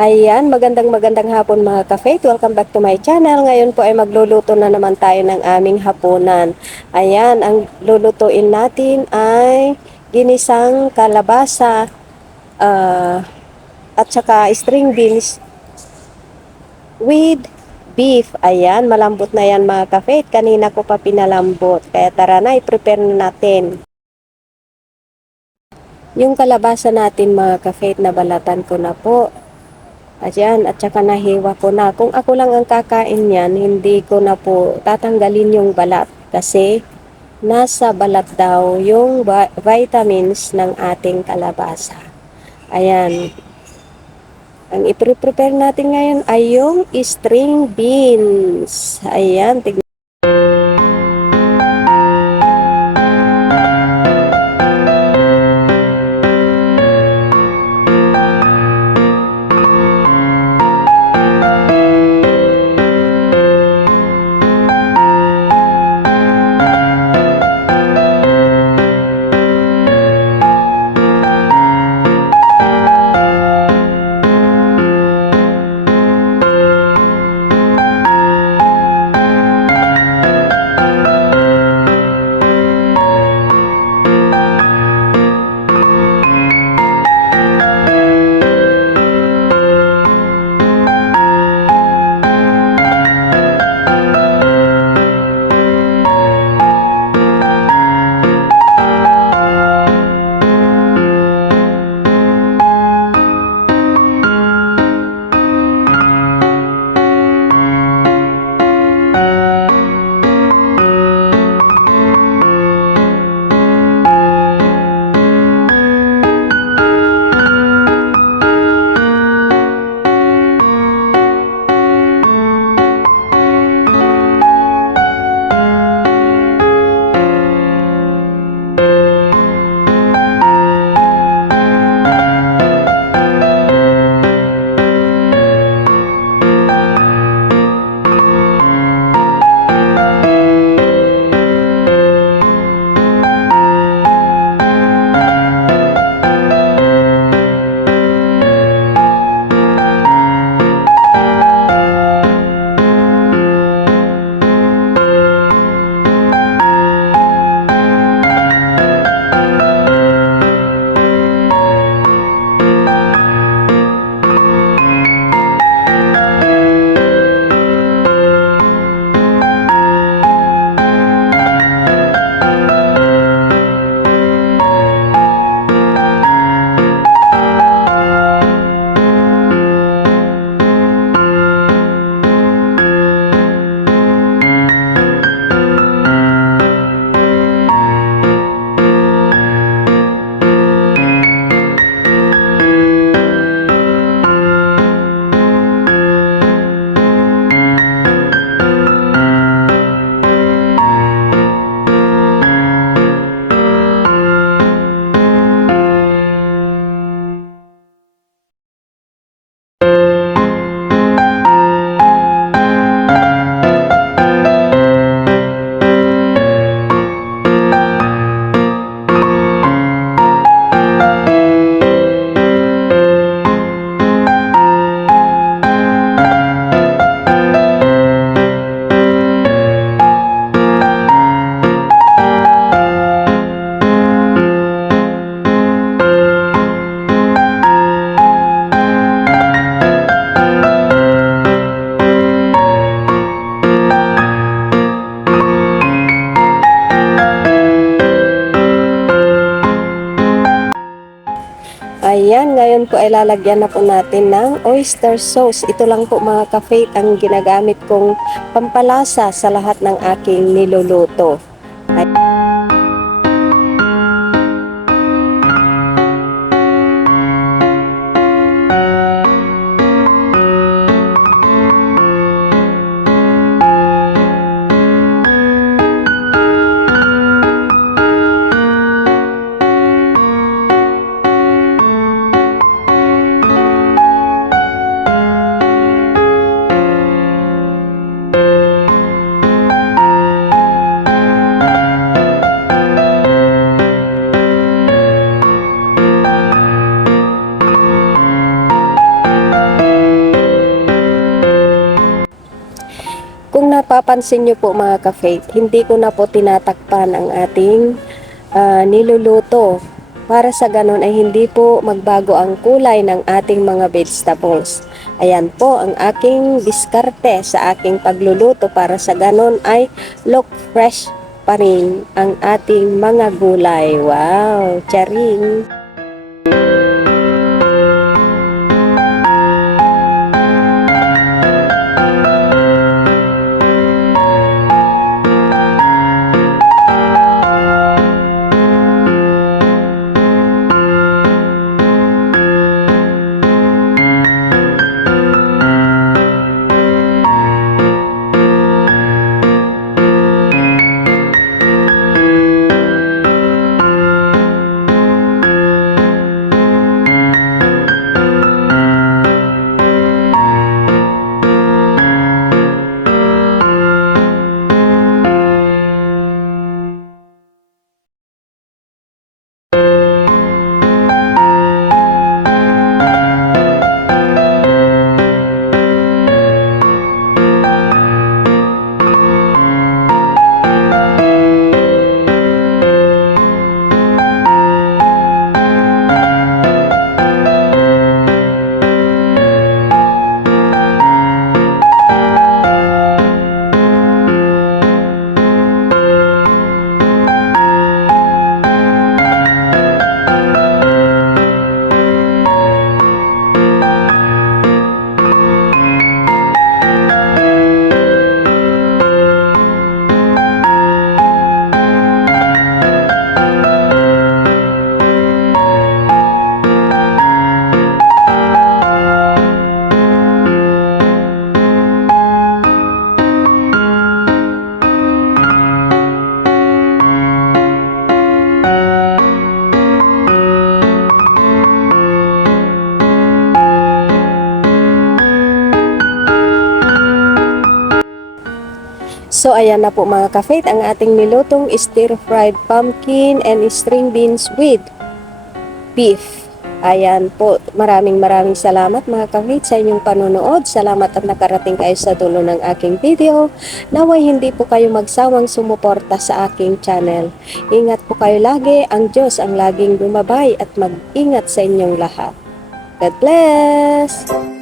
Ayan, magandang hapon mga ka-faith. Welcome back to my channel. Ngayon po ay magluluto na naman tayo ng aming hapunan. Ayan, ang lulutuin natin ay ginisang kalabasa at saka string beans with beef. Ayan, malambot na yan mga ka-faith. Kanina ko pa pinalambot. Kaya tara na, i-prepare na natin. Yung kalabasa natin mga ka-faith, nabalatan ko na po. Ayan, at saka nahiwa ko na. Kung ako lang ang kakain yan, hindi ko na po tatanggalin yung balat. Kasi nasa balat daw yung vitamins ng ating kalabasa. Ayan. Ang i-prepare natin ngayon ay yung string beans. Ayan, tignan. Ayan, ngayon po ay lalagyan na po natin ng oyster sauce. Ito lang po mga ka-faith ang ginagamit kong pampalasa sa lahat ng aking niluluto. mapapansin nyo po mga ka-faith, hindi ko na po tinatakpan ang ating niluluto. Para sa ganun ay hindi po magbago ang kulay ng ating mga vegetables. Ayan po ang aking diskarte sa aking pagluluto para sa ganun ay look fresh pa rin ang ating mga gulay. Wow, charing! So ayan na po mga ka-faith, ang ating nilutong stir-fried pumpkin and string beans with beef. Ayan po, maraming salamat mga ka-faith sa inyong panonood. Salamat at nakarating kayo sa dulo ng aking video. Naway hindi po kayo magsawang sumuporta sa aking channel. Ingat po kayo lagi, ang Diyos ang laging gumabay at mag-ingat sa inyong lahat. God bless!